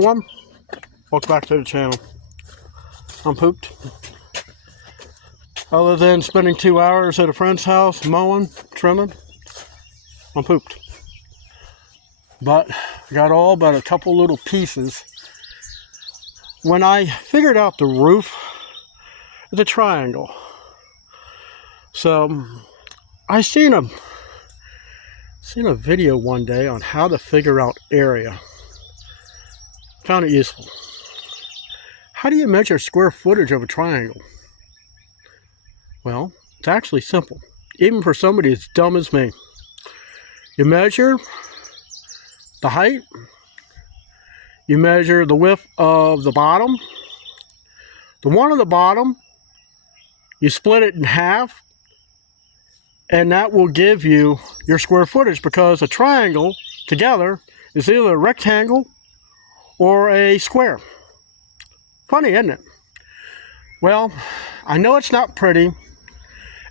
everyone, welcome back to the channel. I'm pooped. Other than spending 2 hours at a friend's house mowing, trimming, I'm pooped. But I got all but a couple little pieces. When I figured out the roof, it's a triangle. So I seen a video one day on how to figure out area. Found it useful. How do you measure square footage of a triangle? Well, it's actually simple, even for somebody as dumb as me. You measure the height, you measure the width of the bottom, the one on the bottom, you split it in half, and that will give you your square footage, because a triangle together is either a rectangle or a square. Funny, isn't it? Well, I know it's not pretty,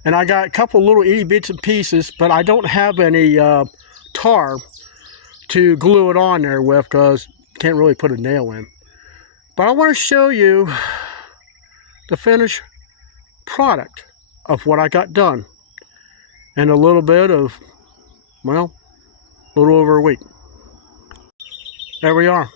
and I got a couple little itty bits and pieces, but I don't have any tar to glue it on there with, because you can't really put a nail in. But I want to show you the finished product of what I got done in a little bit of, well, a little over a week. There we are.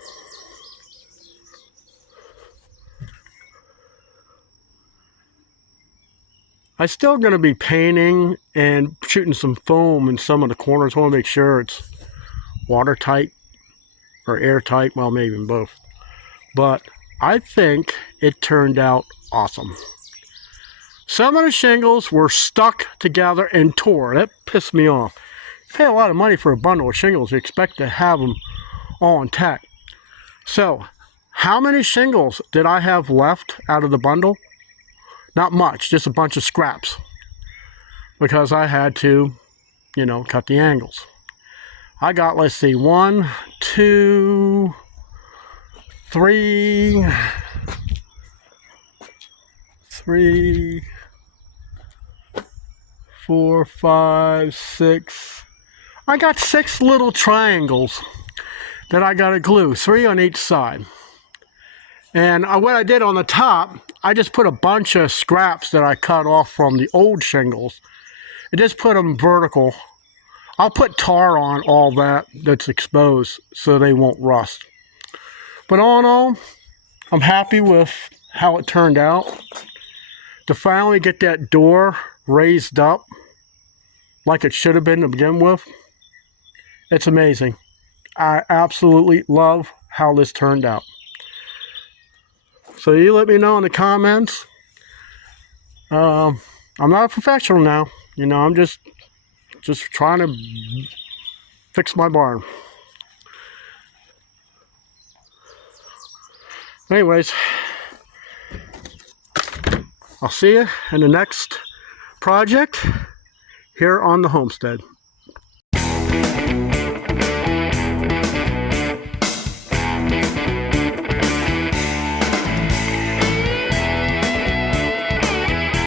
I'm still going to be painting and shooting some foam in some of the corners. I want to make sure it's watertight or airtight. Well, maybe even both. But I think it turned out awesome. Some of the shingles were stuck together and tore. That pissed me off. You pay a lot of money for a bundle of shingles. You expect to have them all intact. So, how many shingles did I have left out of the bundle? Not much, just a bunch of scraps, because I had to, you know, cut the angles. I got, let's see, 1, 2, 3, 4, 5, 6. I got 6 little triangles that I got to glue, 3 on each side. And what I did on the top, I just put a bunch of scraps that I cut off from the old shingles and just put them vertical. I'll put tar on all that's exposed so they won't rust. But all in all, I'm happy with how it turned out. To finally get that door raised up like it should have been to begin with, it's amazing. I absolutely love how this turned out. So you let me know in the comments. I'm not a professional now. You know, I'm just trying to fix my barn. Anyways, I'll see you in the next project here on the homestead.